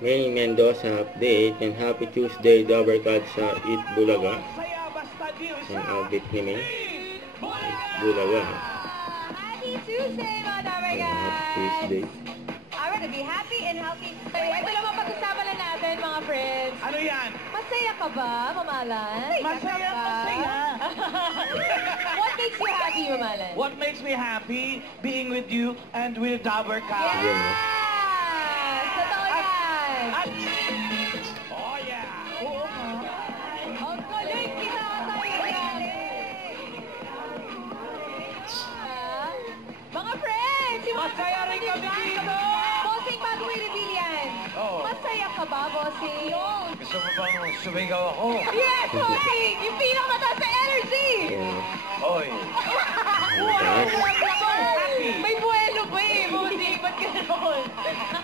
May Mendoza update and happy Tuesday Dabber Cats sa Eat Bulaga. Ang update ni May Bulaga. Happy Tuesday mga Dabber Cats! Happy Tuesday. Alright, be happy and healthy. Ito naman pag-usapan na natin mga friends. Ano yan? Masaya ka ba, Mamalan? Masaya. What makes you happy, Mamalan? What makes me happy? Being with you and with Dabber Cats. Yan, no? Totoo yan! Oh yeah! Oo nga. Ang galing kita tayo yan. Mga friends, yung mga Masaya rin kami dito! Bossing, bago may reveal yan. Oo. Masaya ka ba, Bossing? Gusto mo bang sumigaw ako? Yes, Bossing! Yung pinakamataas na energy! Yan. Oy! May buwelo ba eh, Bossing? Ba't gano'n?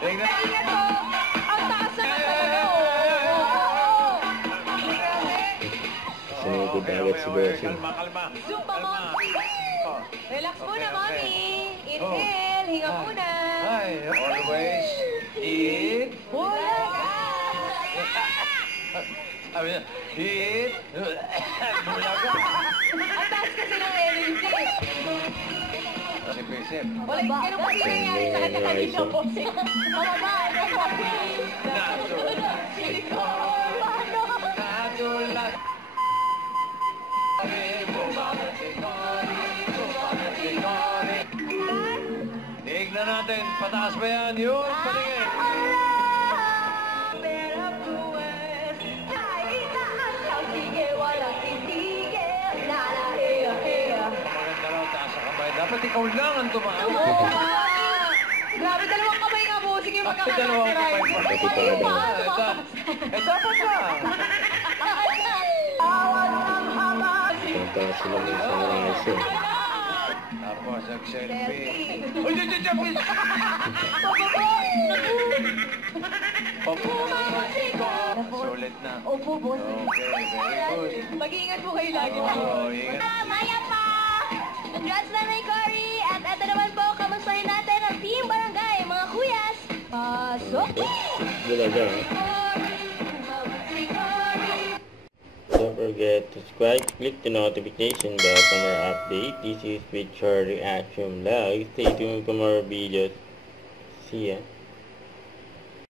Tingnan. Tingnan mo! Ang taas naman talaga, oh! Sinigod agad si Bossing. Kalma. Zumba, Mommy! Oh. Relax muna, Okay. Mommy! Inhale, hinga muna! Hi, always eat. Bulaga! Sabi niya, eat. Bulaga. Ang taas kasi ng energy. Sip-sip. Wala, ganun kasi nangyari sa kanya kanina, Bossing. Mababa, Natulat. Tignan natin, pataas ba yan? Yun, patingin. Maganda raw, taas sa kamay. Dapat ikaw lang ang tumaas. Grabe, dalawang kamay nga, Bossing, yung Dalawang kamay pa. Pati Yung pa paa, rin. Dapat lang. Punta sila ng sunrise. Tapos, nag-selfie. Uy, jump! Sulit na. Opo, Bossing. Okay, very good. Mag-iingat po kayo lagi. Oh, ingat. Maya pa! Congrats na May Cory! At ito naman po, kamustahin natin ang Team Barangay, mga kuyas! Pasok! Bulaga. Don't forget to subscribe, click the notification bell for more updates. This is Picture Reaction Vlog. Stay tuned for more videos. See ya.